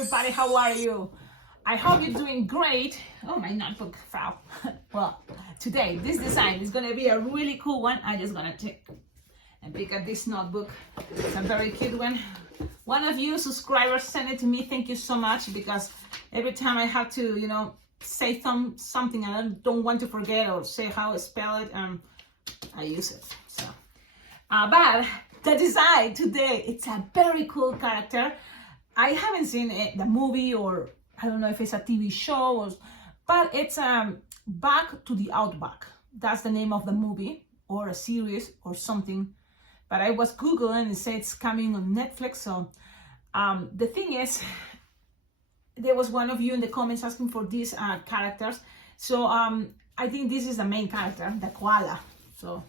everybody, how are you? I hope you're doing great. Oh, my notebook fell. Well, today this design is gonna be a really cool one. I'm just gonna take and pick up this notebook. It's a very cute one. One of you subscribers sent it to me. Thank you so much, because every time I have to, say something and I don't want to forget or say how I spell it, I use it. So, but the design today, it's a very cool character. I haven't seen it, the movie, or I don't know if it's a TV show, but it's Back to the Outback. That's the name of the movie or a series or something. But I was Googling and it said it's coming on Netflix. So the thing is, there was one of you in the comments asking for these characters. So I think this is the main character, the koala. So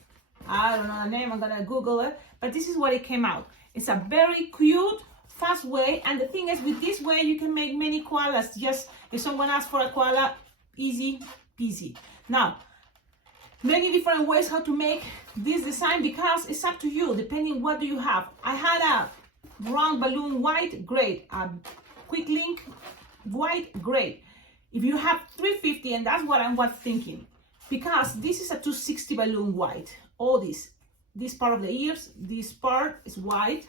I don't know the name, I'm gonna Google it. But this is what it came out. It's a very cute, fast way. And the thing is, with this way, you can make many koalas. Just if someone asks for a koala, easy peasy. Now, many different ways how to make this design, because it's up to you, depending what do you have. I had a round balloon, white, great. A quick link, white, great. If you have 350, and that's what I was thinking, because this is a 260 balloon white. All this part of the ears, this part is white,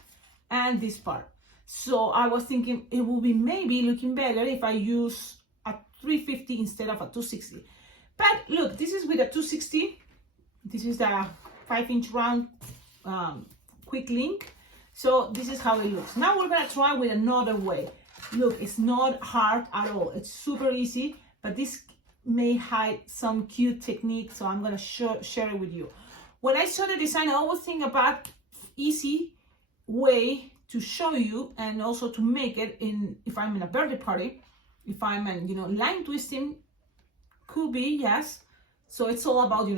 and this part. So I was thinking it will be maybe looking better if I use a 350 instead of a 260. But look, this is with a 260. This is the 5-inch round quick link. So this is how it looks. Now we're gonna try with another way. Look, it's not hard at all. It's super easy, but this may hide some cute technique. So I'm gonna share it with you. When I saw the design, I always think about easy way to show you and also to make it if I'm in a birthday party, if I'm in, line twisting, could be, yes. So it's all about,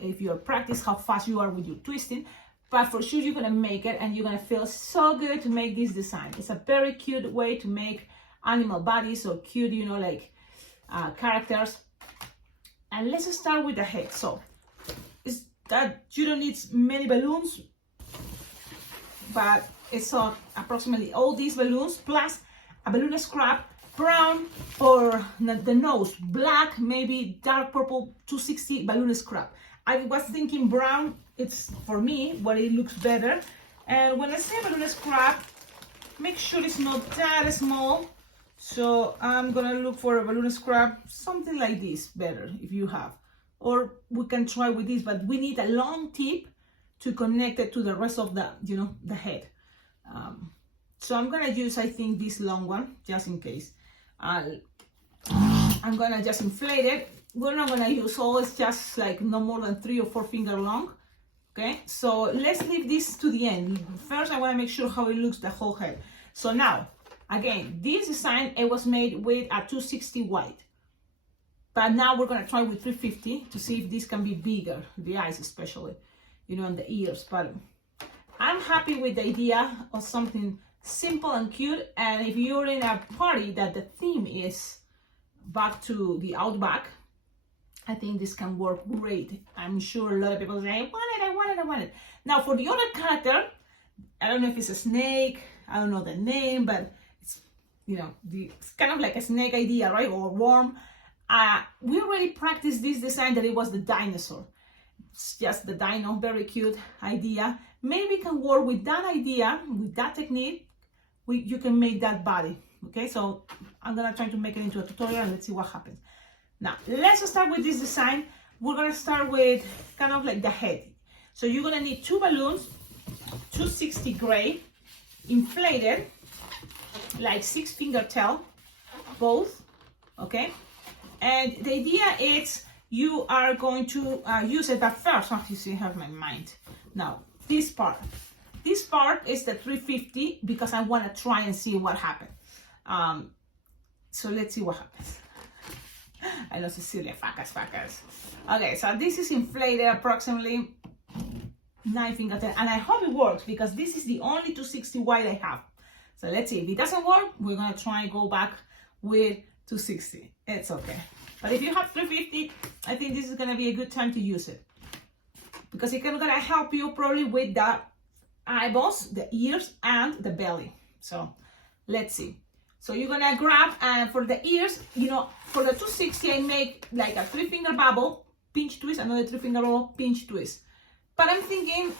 if you practice how fast you are with your twisting, but for sure you're gonna make it and you're gonna feel so good to make this design. It's a very cute way to make animal bodies or cute, characters. And let's start with the head. So it's that you don't need many balloons, but it's approximately all these balloons plus a balloon scrap, brown, or the nose black, maybe dark purple 260 balloon scrap. I was thinking brown, it's for me what it looks better. And when I say balloon scrap, make sure it's not that small. So I'm gonna look for a balloon scrap, something like this, better if you have. Or we can try with this, but we need a long tip to connect it to the rest of the, the head. So I'm gonna use, I think, this long one, just in case. I'm gonna just inflate it. We're not gonna use all, it's just like no more than 3 or 4 finger long. Okay, so let's leave this to the end. First, I wanna make sure how it looks, the whole head. So now, again, this design, it was made with a 260 white. But now we're gonna try with 350 to see if this can be bigger, the eyes especially, and the ears. But I'm happy with the idea of something simple and cute. And if you're in a party that the theme is back to the outback, I think this can work great. I'm sure a lot of people say, I want it. Now for the other character, I don't know if it's a snake, I don't know the name, but it's, it's kind of like a snake idea, right? Or worm. We already practiced this design that it was the dinosaur. It's just the dino, very cute idea. Maybe it can work with that idea, with that technique. You can make that body. Okay, so I'm gonna try to make it into a tutorial and let's see what happens. Now, let's start with this design. We're gonna start with kind of like the head. So you're gonna need 2 balloons, 260 gray, inflated, like 6-finger tail, both, okay? And the idea is you are going to use it, but first, you see, I have my mind. Now, this part is the 350 because I want to try and see what happens. So let's see what happens. I know Cecilia, facas. Okay, so this is inflated approximately 9-finger tail, and I hope it works because this is the only 260 white I have. So let's see. If it doesn't work, we're gonna try and go back with 260. It's okay. But if you have 350, I think this is gonna be a good time to use it because it's gonna help you probably with the eyeballs, the ears, and the belly. So let's see. So you're gonna grab, and for the ears, you know, for the 260, I make like a 3-finger bubble, pinch twist, another 3-finger bubble, pinch twist. But I'm thinking,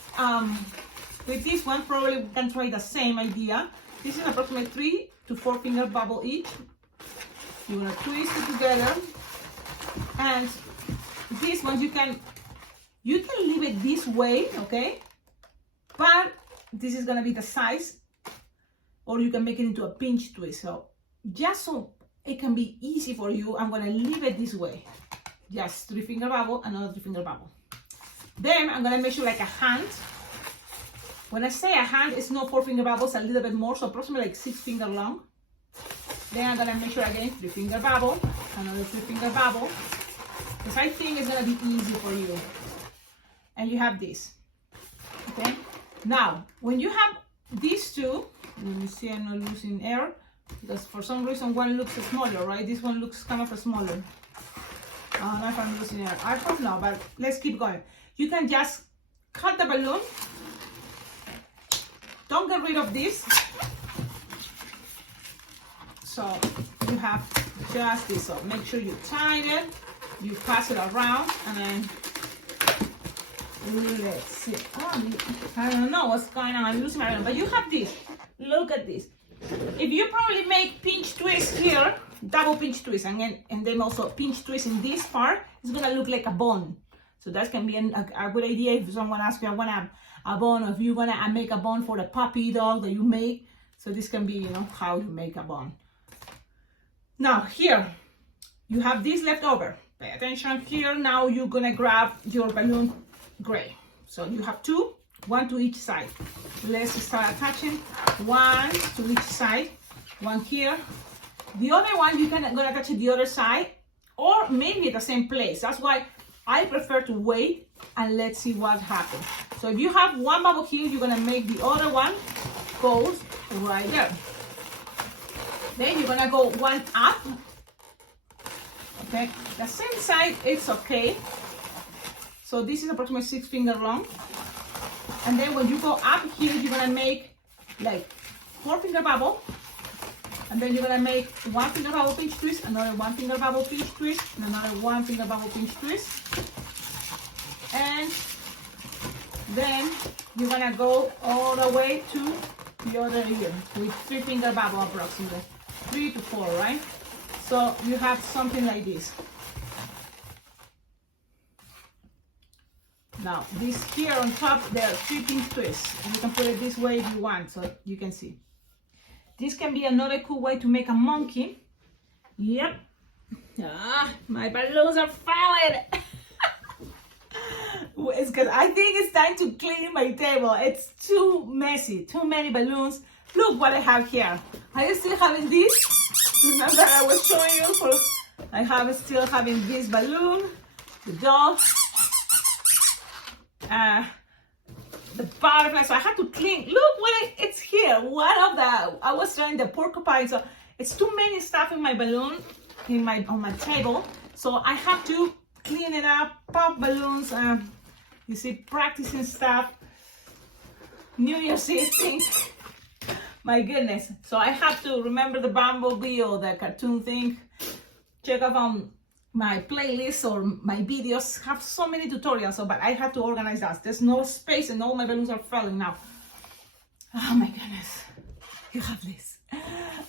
with this one, probably we can try the same idea. This is approximately 3 to 4-finger bubble each. You're gonna twist it together, and this one you can leave it this way, okay? But this is gonna be the size, or you can make it into a pinch twist. So just so it can be easy for you, I'm gonna leave it this way. Just 3-finger bubble, another 3-finger bubble. Then I'm gonna measure like a hand. When I say a hand, it's not 4-finger bubbles, a little bit more, so approximately like 6-finger long. Then I'm gonna measure again, 3-finger bubble, another 3-finger bubble, because I think it's gonna be easy for you. And you have this, okay? Now, when you have these two, let me see, I'm not losing air, because for some reason one looks smaller, right? This one looks kind of smaller. I don't know if I'm losing air. I hope not, but let's keep going. You can just cut the balloon. Don't get rid of this. So you have just this. So make sure you tighten it, you pass it around, and then let's see. Oh, I don't know what's going on. I'm losing my air. But you have this. Look at this. If you probably make pinch twist here, double pinch twist, and then also pinch twist in this part, it's gonna look like a bone. So that can be a good idea if someone asks you, I want a bone, or if you're gonna make a bone for the puppy dog that you make. So this can be, you know, how you make a bone. Now here, you have this left over. Pay attention here. Now you're gonna grab your balloon gray. So you have two, one to each side. Let's start attaching. One to each side, one here. The other one, you can gonna attach it the other side, or maybe at the same place. That's why I prefer to wait and let's see what happens. So if you have one bubble here, you're gonna make the other one goes right there. Then you're gonna go one up. Okay, the same side, it's okay. So this is approximately 6-finger long. And then when you go up here, you're gonna make like 4-finger bubble. And then you're gonna make 1-finger bubble pinch twist, another 1-finger bubble pinch twist, and another 1-finger bubble pinch twist. And then you're gonna go all the way to the other ear with 3-finger bubble approximately. 3 to 4, right? So you have something like this. Now this here on top, there are 3 pinch twists. You can put it this way if you want, so you can see. This can be another cool way to make a monkey. Yep. Ah, my balloons are falling. It's because I think it's time to clean my table. It's too messy, too many balloons. Look what I have here. Are you still having this? Remember I was showing you I still having this balloon, the dog, the butterfly. So I had to clean. Look what it's here. I was trying the porcupine. So it's too many stuff in my balloon, on my table. So I have to clean it up, pop balloons. You see, practicing stuff. New Year's Eve thing. My goodness. So I have to remember the bumblebee or the cartoon thing. Check out on my playlist or my videos. Have so many tutorials, so but I have to organize that. There's no space and all my balloons are falling now. Oh my goodness. You have this.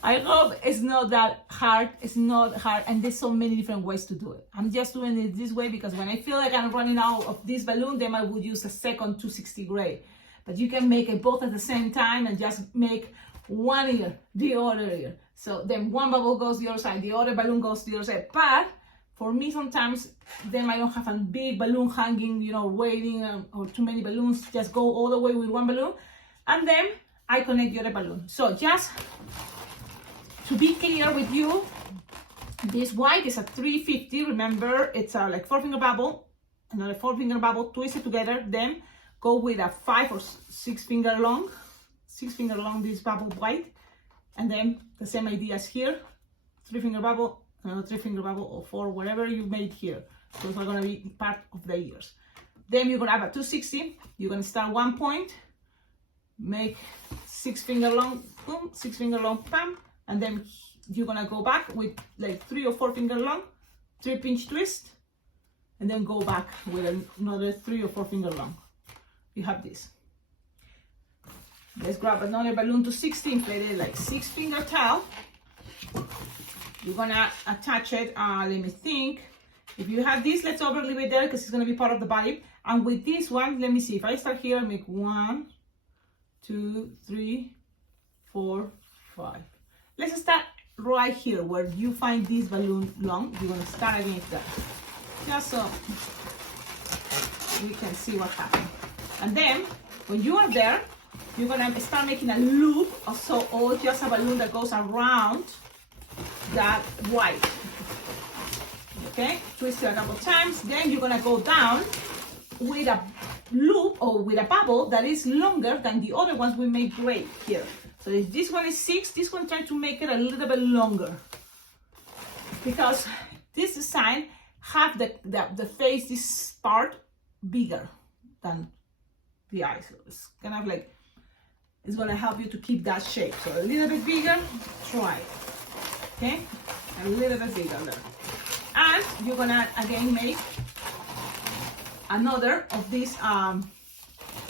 I hope it's not that hard. It's not hard, and there's so many different ways to do it. I'm just doing it this way because when I feel like I'm running out of this balloon, then I would use a second 260 gray. But you can make it both at the same time and just make one ear, the other ear. So then one bubble goes the other side, the other balloon goes the other side. But for me, sometimes then I don't have a big balloon hanging, you know, waiting or too many balloons. Just go all the way with one balloon, and then I connect the other balloon. So just to be clear with you, this white is a 350. Remember, it's a like 4-finger bubble, another 4-finger bubble, twist it together, then go with a 5 or 6-finger long. 6-finger long this bubble white, and then the same idea as here, 3-finger bubble, another 3-finger bubble, or 4, whatever you made here. Those are gonna be part of the ears. Then you're gonna have a 260. You're gonna start 1 point, make 6-finger long, boom, 6-finger long, pam, and then you're gonna go back with like 3 or 4 finger long, 3-pinch twist, and then go back with another 3 or 4 finger long. You have this. Let's grab another balloon to 16, plate it like 6-finger tail. You're gonna attach it, let me think. If you have this, let's leave it there because it's gonna be part of the body. And with this one, let me see, if I start here, make 1, 2, 3, 4, 5. Let's start right here where you find this balloon long. You're gonna start against that. Just so we can see what happened. And then when you are there, you're gonna start making a loop or just a balloon that goes around that white. Okay, twist it a couple times. Then you're gonna go down with a loop or with a bubble that is longer than the other ones we made gray here. So if this one is 6, this one try to make it a little bit longer, because this design have the face, this part bigger than the eyes. So it's kind of like, it's gonna help you to keep that shape. So a little bit bigger, try it. Okay, a little bit bigger there. And you're gonna again make another of these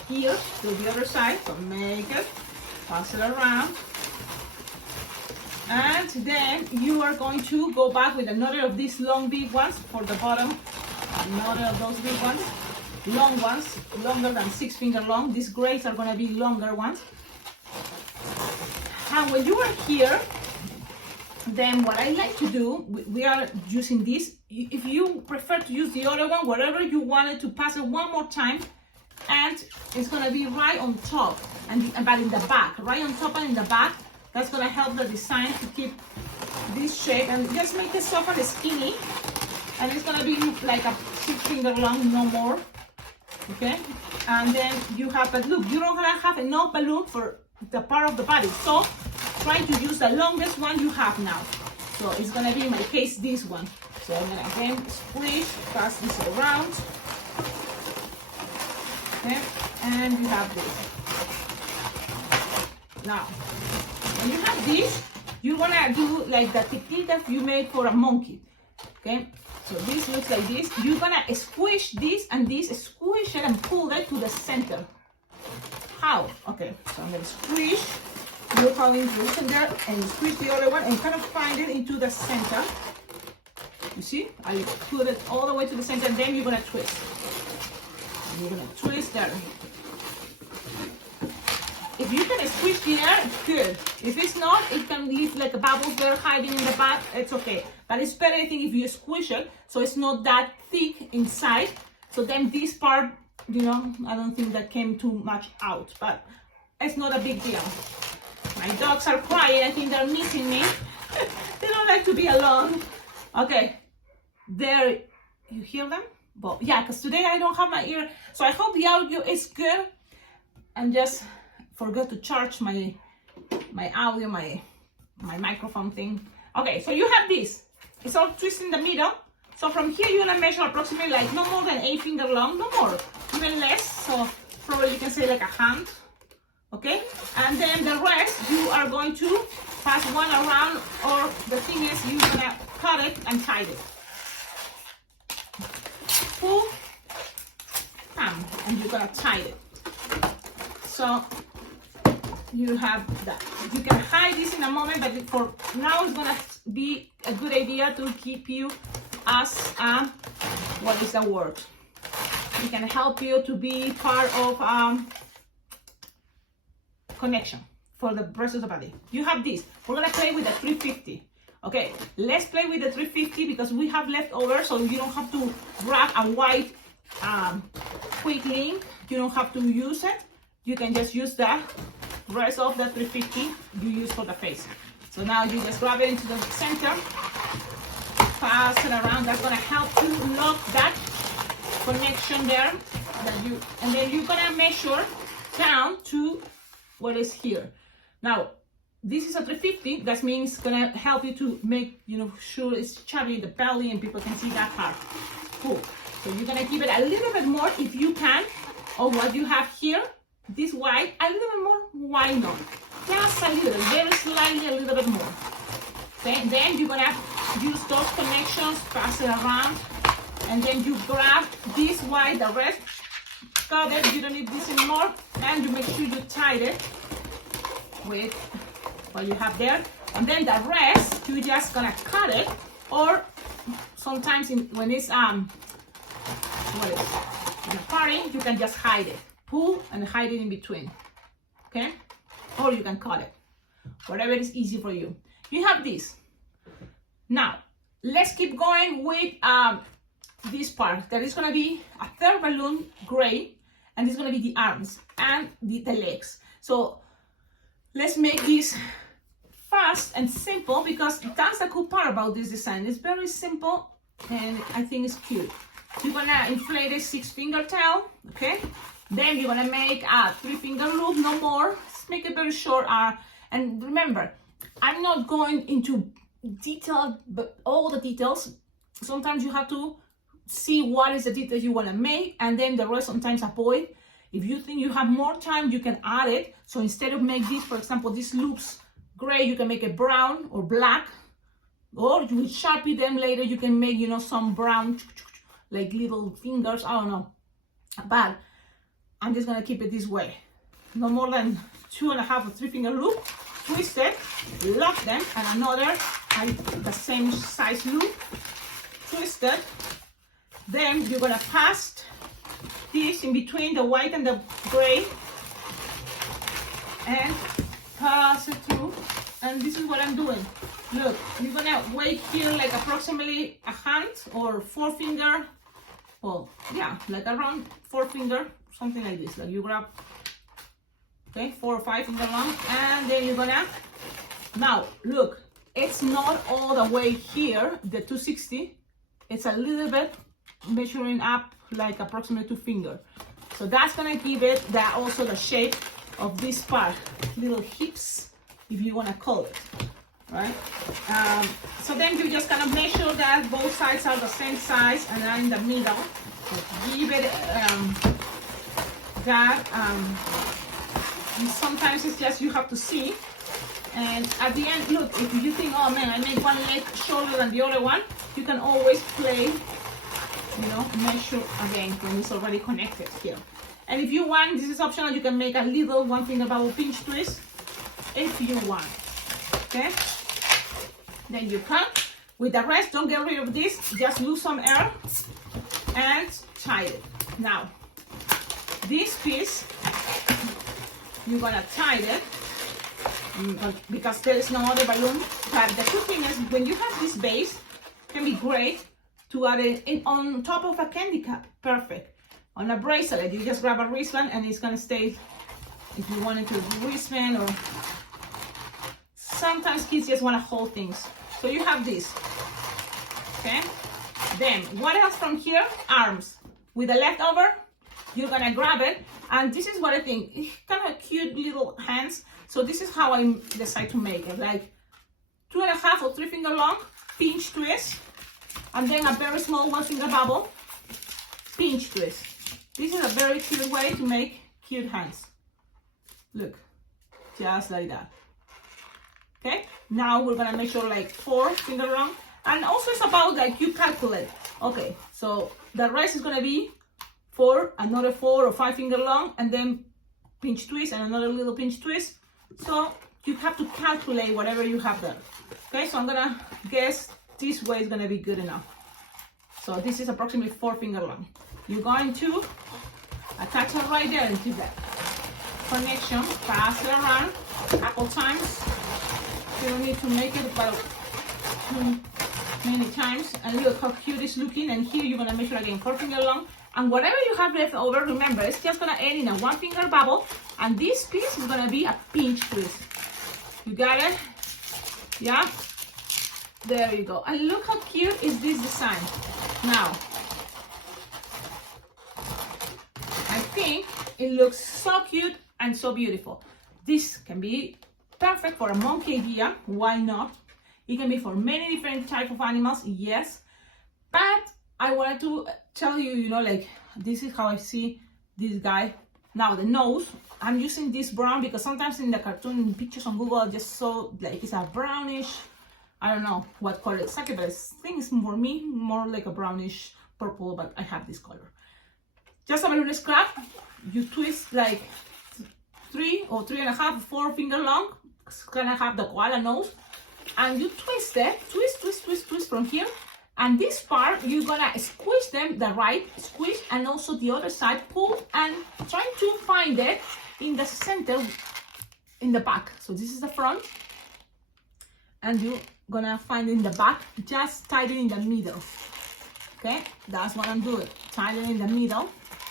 ears to the other side. So make it, pass it around, and then you are going to go back with another of these long big ones for the bottom. Another of those big ones, long ones, longer than 6 finger long. These grays are gonna be longer ones. And when you are here, then what I like to do, we are using this. If you prefer to use the other one, wherever you wanted to pass it one more time, and it's gonna be right on top, but in the back, right on top and in the back. That's gonna help the design to keep this shape and just make it soft and skinny. And it's gonna be like a 6 finger long, no more. Okay, and then you have a look. You don't gonna have enough balloon for the part of the body, so try to use the longest one you have now. So it's gonna be in my case this one. So I'm gonna again squeeze, pass this around. Okay, and you have this. Now, when you have this, you're gonna do like the technique that you made for a monkey. Okay, so this looks like this. You're gonna squish this and this, squish it and pull it to the center. How? Okay, so I'm gonna squish. Look how it's in there, and squish the other one and kind of find it into the center. You see? I put it all the way to the center, and then you're gonna twist. And you're gonna twist there. If you can squish the air, it's good. If it's not, it can leave like a bubbles there hiding in the back. It's okay. But it's better, I think, if you squish it so it's not that thick inside. So then this part, you know, I don't think that came too much out, but it's not a big deal. My dogs are crying. I think they're missing me. They don't like to be alone. Okay, there, you hear them? But yeah, because today I don't have my ear, so I hope the audio is good. And just forgot to charge my audio, my microphone thing. Okay, so you have this. It's all twisted in the middle. So from here you're gonna measure approximately like no more than 8 finger long, no more, even less. So probably you can say like a hand. Okay, and then the rest you are going to pass one around, or the thing is you're gonna cut it and tie it. Pull, bam, and you're gonna tie it. So you have that. You can hide this in a moment, but for now it's gonna be a good idea to keep you as a, what is the word? It can help you to be part of connection for the rest of the body. You have this. We're gonna play with the 350. Okay, let's play with the 350 because we have leftover, so you don't have to grab a white quick link. You don't have to use it. You can just use the rest of the 350 you use for the face. So now you just grab it into the center, pass it around. That's gonna help you lock that connection there. And then you're gonna measure down to what is here. Now, this is a 350. That means it's gonna help you to make, you know, sure it's chubby the belly and people can see that part. Cool. So you're gonna give it a little bit more if you can, of what you have here. This white, a little bit more. Why not? Just a little, very slightly, a little bit more. Okay, then you're gonna use those connections, pass it around, and then you grab this white, the rest, cut it, you don't need this anymore, and you make sure you tie it with what you have there, and then the rest, you're just gonna cut it, or sometimes when it's in a party, you can just hide it, pull and hide it in between, okay? Or you can cut it, whatever is easy for you. You have this. Now, let's keep going with this part. That is gonna be a third balloon, gray, and it's gonna be the arms and the legs. So let's make this fast and simple, because that's the cool part about this design. It's very simple and I think it's cute. You're gonna inflate a 6-finger tail, okay? Then you're gonna make a 3-finger loop, no more. Just make it very short. And remember, I'm not going into detail, but all the details. Sometimes you have to see what is the detail you wanna make, and then the rest sometimes avoid. If you think you have more time, you can add it. So instead of make this, for example, these loops gray, you can make it brown or black, or you will sharpie them later. You can make, you know, some brown, like little fingers, I don't know. But I'm just gonna keep it this way. No more than 2.5 or 3-finger loop, twist it, lock them, and another, the same size loop, twist it. Then you're gonna pass this in between the white and the gray, and pass it through. And this is what I'm doing. Look, you're gonna wait here like approximately a hand or 4-finger. Well, yeah, like around 4-finger, something like this. Like you grab, okay, 4 or 5-finger long, and then you're gonna, now look, it's not all the way here, the 260. It's a little bit measuring up like approximately 2-finger. So that's gonna give it that also the shape of this part, little hips, if you wanna call it, right? So then you just kind of make sure that both sides are the same size and are in the middle. So give it and sometimes it's just you have to see. And at the end, look, if you think, oh man, I made one leg shorter than the other one, you can always play, you know, measure again when it's already connected here. And if you want, this is optional, you can make a little 1-finger bubble pinch twist if you want, okay? Then you cut. With the rest, don't get rid of this, just lose some air and tie it. Now, this piece, you're gonna tie it because there is no other balloon. But the cool thing is, when you have this base, it can be great to add it on top of a candy cup. Perfect. On a bracelet, you just grab a wristband and it's gonna stay, if you wanted to wristband, or sometimes kids just wanna hold things. So you have this, okay? Then, what else from here? Arms. With the leftover, you're gonna grab it, and this is what I think, it's kind of cute little hands. So this is how I decide to make it, like 2.5 or 3-finger long, pinch twist, and then a very small 1-finger bubble, pinch twist. This is a very cute way to make cute hands. Look, just like that. Okay, now we're gonna make sure like 4-finger long, and also it's about like you calculate. Okay, so the rest is gonna be 4, another 4 or 5-finger long, and then pinch twist and another little pinch twist. So you have to calculate whatever you have there. Okay, so I'm gonna guess this way is gonna be good enough. So this is approximately 4-finger long. You're going to attach it right there and keep that connection, pass it around a couple times. You don't need to make it about too many times. And look how cute it's looking. And here you're gonna measure again 4-finger long. And whatever you have left over, remember, it's just gonna end in a 1-finger bubble. And this piece is gonna be a pinch twist. You got it? Yeah? There you go. And look how cute is this design. Now, I think it looks so cute and so beautiful. This can be perfect for a monkey idea. Why not? It can be for many different types of animals, yes. But I wanted to tell you, you know, like, this is how I see this guy. Now, the nose, I'm using this brown because sometimes in the cartoon pictures on Google, I just saw like it's a brownish I don't know what color exactly, but I think it's for me more like a brownish purple, but I have this color. Just a balloon scrap. You twist like 3 or 3.5, 4 finger long. It's gonna have the koala nose, and you twist it, twist from here. And this part, you're gonna squish them, the right squish, and also the other side pull, and try to find it in the center, in the back. So this is the front, and you're gonna find in the back, just tighten in the middle. Okay, that's what I'm doing, tighten in the middle,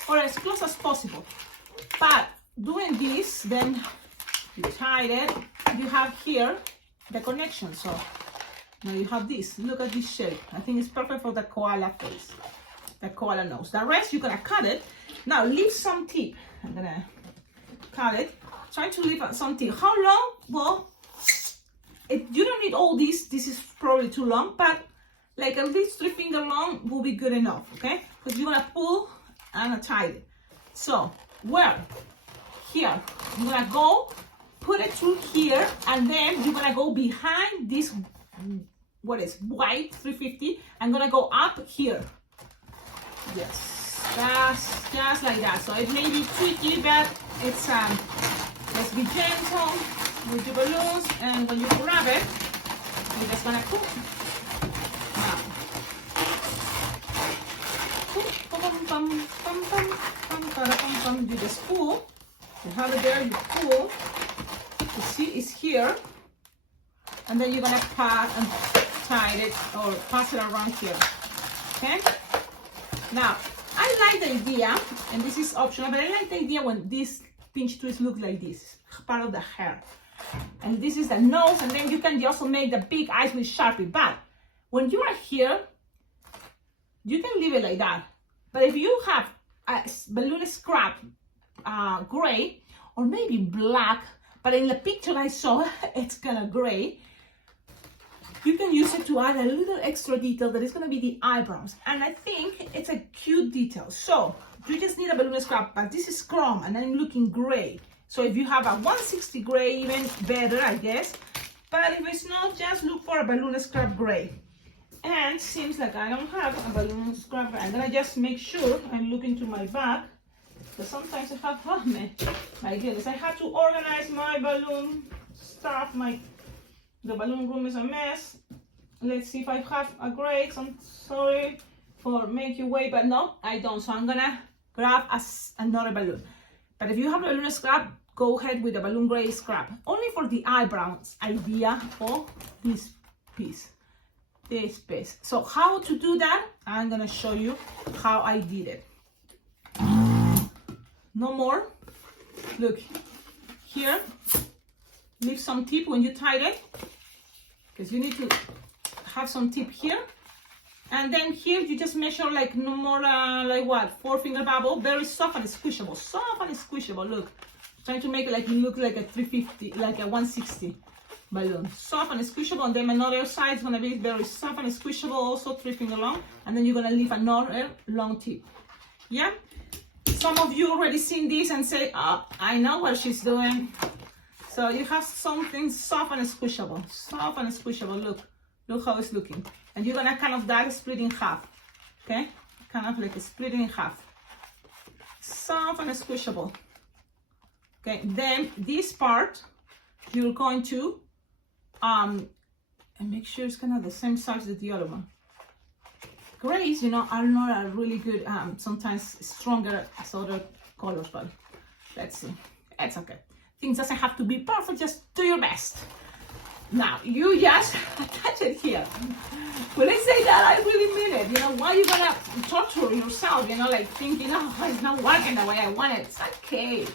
or as close as possible. But doing this, then you tie it, you have here the connection. So now you have this, look at this shape. I think it's perfect for the koala face, the koala nose. The rest, you're gonna cut it. Now leave some tip. I'm gonna cut it, try to leave some tip. How long? Well, you don't need all this is probably too long, but like at least 3 finger long will be good enough, okay? Because you're gonna pull and tie it. So where? Here, you're gonna go, put it through here, and then you're gonna go behind this, what is white 350. I'm gonna go up here. Yes, that's just like that. So it may be tricky, but it's just be gentle with your balloons, and when you grab it, you're just gonna pull. Now, you just pull. You have it there, you pull. You see, it's here, and then you're gonna pat and tie it or pass it around here. Okay. Now, I like the idea, and this is optional, but I like the idea when this pinch twist looks like this, part of the hair. And this is the nose, and then you can also make the big eyes with Sharpie. But when you are here, you can leave it like that. But if you have a balloon scrap, gray, or maybe black, but in the picture I saw it's kind of gray, you can use it to add a little extra detail that is going to be the eyebrows. And I think it's a cute detail. So you just need a balloon scrap, but this is chrome and I'm looking gray. So if you have a 160 gray, even better, I guess. But if it's not, just look for a balloon scrap gray. And seems like I don't have a balloon scrap. I'm gonna just make sure I'm looking to my bag. But sometimes I have, oh man, my goodness, I have to organize my balloon stuff. The balloon room is a mess. Let's see if I have a gray. I'm sorry for make you wait, but no, I don't. So I'm gonna grab another balloon. But if you have a balloon scrap, go ahead with the balloon gray scrap. Only for the eyebrows idea for this piece. So how to do that? I'm gonna show you how I did it. No more. Look here. Leave some tip when you tie it, because you need to have some tip here. And then here you just measure like no more like what, 4 finger bubble, very soft and squishable. Soft and squishable. Look, trying to make it like look like a 350, like a 160 balloon. Soft and squishable, and then another side is gonna be very soft and squishable, also 3 finger long. And then you're gonna leave another long tip. Yeah. Some of you already seen this and say, oh, I know what she's doing. So you have something soft and squishable. Soft and squishable. Look how it's looking. And you're gonna kind of that split in half. Okay? Kind of like a split in half. Soft and squishable. Okay, then this part you're going to and make sure it's kind of the same size as the other one. Grays, you know, are not a really good, sometimes stronger as other colors, but let's see. It's okay. Things doesn't have to be perfect, just do your best. Now, you just attach it here. When I say that, I really mean it. You know, why are you gonna torture yourself, you know, like thinking, oh, it's not working the way I want it. It's okay.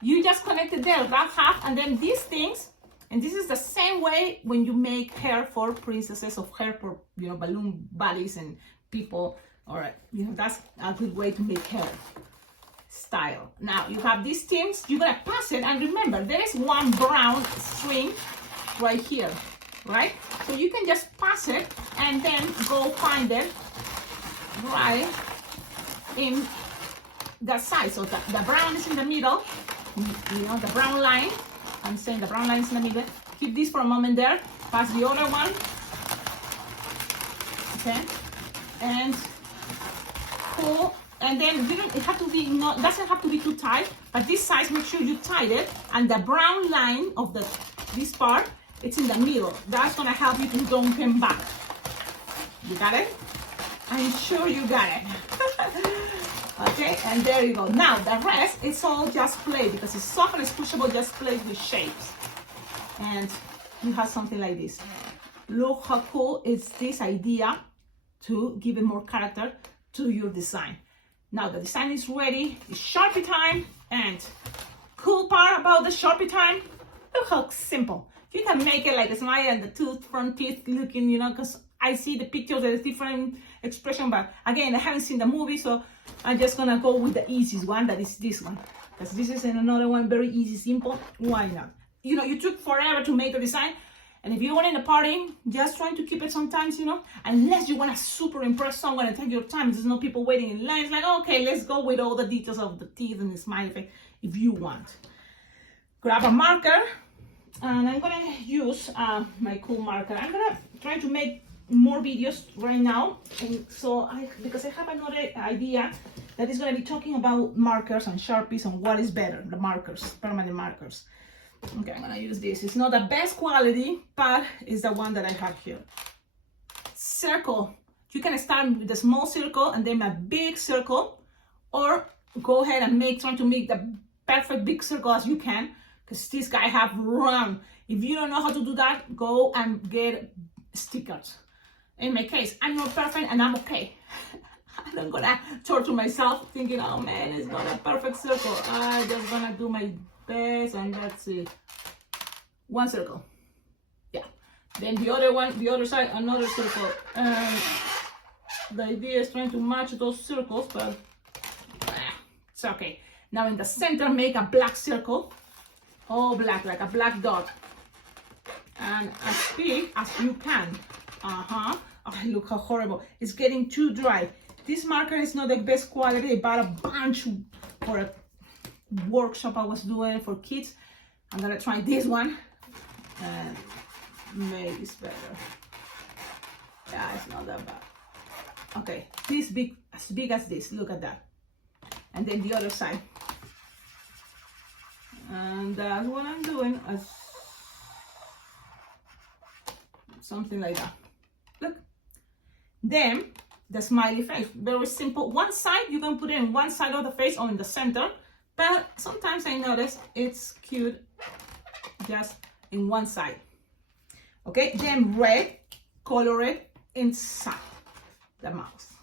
You just connect it there, grab half, and then these things, and this is the same way when you make hair for princesses, of hair for, you know, balloon bodies and people. All right, you know, that's a good way to make hair style. Now you have these things, you're gonna pass it, and remember there is one brown string right here, right? So you can just pass it and then go find it right in the side. So the brown is in the middle, you know, the brown line. I'm saying the brown line is in the middle. Keep this for a moment there, pass the other one, okay, and pull, and then it have to be not, doesn't have to be too tight, but this size, make sure you tie it, and the brown line of this part, it's in the middle. That's gonna help you to don't come back. You got it? I'm sure you got it. Okay, and there you go. Now the rest, it's all just play because it's soft and it's pushable, just play with shapes. And you have something like this. Look how cool is this idea to give it more character to your design. Now the design is ready, it's Sharpie time, and cool part about the Sharpie time, look how simple. You can make it like a smile and the front teeth looking, you know, because I see the pictures, there's different expression, but again, I haven't seen the movie, so I'm just gonna go with the easiest one, that is this one. Because this is another one, very easy, simple, why not? You know, you took forever to make the design, and if you want in a party, just trying to keep it sometimes, you know, unless you want to super impress someone and take your time, there's no people waiting in line, it's like, okay, let's go with all the details of the teeth and the smile effect if you want. Grab a marker, and I'm gonna use my cool marker. I'm gonna try to make more videos right now, and so because I have another idea that is going to be talking about markers and Sharpies and what is better, the markers, permanent markers. Okay, I'm going to use this. It's not the best quality, but it's the one that I have here. Circle. You can start with a small circle and then a big circle, or go ahead and try to make the perfect big circle as you can, because this guy have round. If you don't know how to do that, go and get stickers. In my case, I'm not perfect and I'm okay. I'm not gonna torture myself thinking, oh man, it's not a perfect circle. I'm just gonna do my best, and that's it. One circle. Yeah. Then the other one, the other side, another circle. The idea is trying to match those circles, but it's okay. Now in the center, make a black circle. All black, like a black dot. And as big as you can. Oh, look how horrible. It's getting too dry. This marker is not the best quality. I bought a bunch for a workshop I was doing for kids. I'm gonna try this one. And maybe it's better. Yeah, it's not that bad. Okay, this big, as big as this. Look at that. And then the other side. And that's what I'm doing. Something like that. Look. Then the smiley face, very simple. One side you can put it in one side of the face or in the center, but sometimes I notice it's cute just in one side. Okay, then red, color it inside the mouth,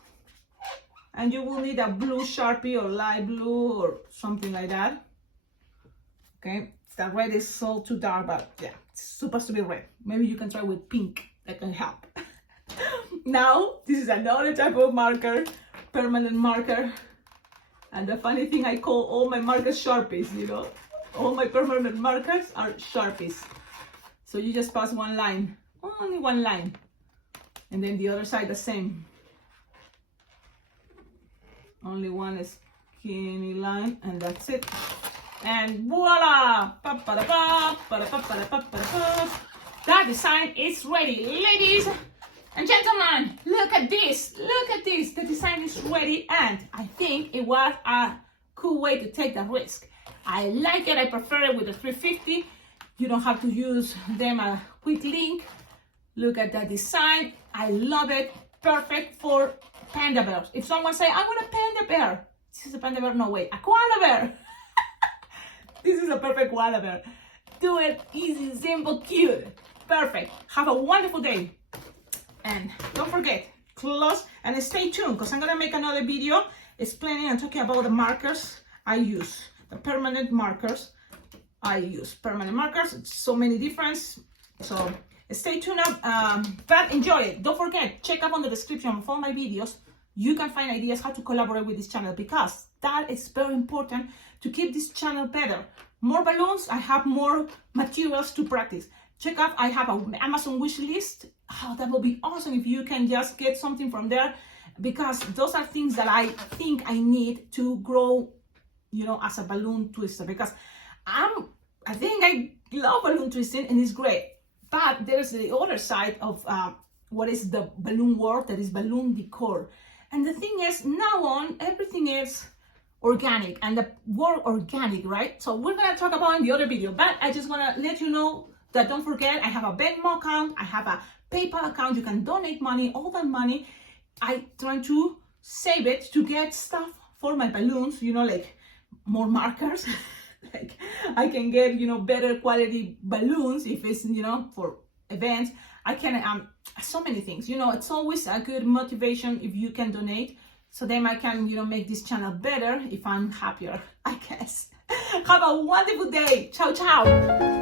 and you will need a blue Sharpie or light blue or something like that. Okay, the red is so too dark, but yeah, it's supposed to be red. Maybe you can try with pink, that can help. Now, this is another type of marker, permanent marker. And the funny thing, I call all my markers Sharpies, you know. All my permanent markers are Sharpies. So you just pass one line, only one line. And then the other side the same. Only one skinny line, and that's it. And voila! That design is ready. Ladies and gentlemen, look at this. Look at this. The design is ready, and I think it was a cool way to take the risk. I like it. I prefer it with the 350. You don't have to use them a quick link. Look at that design. I love it. Perfect for panda bears. If someone say, I want a panda bear. This is a panda bear. No, wait, a koala bear. This is a perfect koala bear. Do it easy, simple, cute. Perfect. Have a wonderful day. And don't forget, close and stay tuned, because I'm going to make another video explaining and talking about the markers I use. The permanent markers I use. Permanent markers, so many different. So stay tuned up, but enjoy it. Don't forget, check up on the description of all my videos. You can find ideas how to collaborate with this channel, because that is very important to keep this channel better. More balloons, I have more materials to practice. Check out, I have an Amazon wish list. Oh, that would be awesome if you can just get something from there, because those are things that I think I need to grow, you know, as a balloon twister, because I think I love balloon twisting and it's great. But there's the other side of what is the balloon world, that is balloon decor. And the thing is, now on, everything is organic, and the word organic, right? So we're gonna talk about in the other video, but I just wanna let you know that don't forget, I have a Venmo account, I have a PayPal account, you can donate money, all that money. I try to save it to get stuff for my balloons, you know, like more markers. Like I can get, you know, better quality balloons if it's, you know, for events. I can, so many things, you know, it's always a good motivation if you can donate. So then I can, you know, make this channel better if I'm happier, I guess. Have a wonderful day. Ciao, ciao.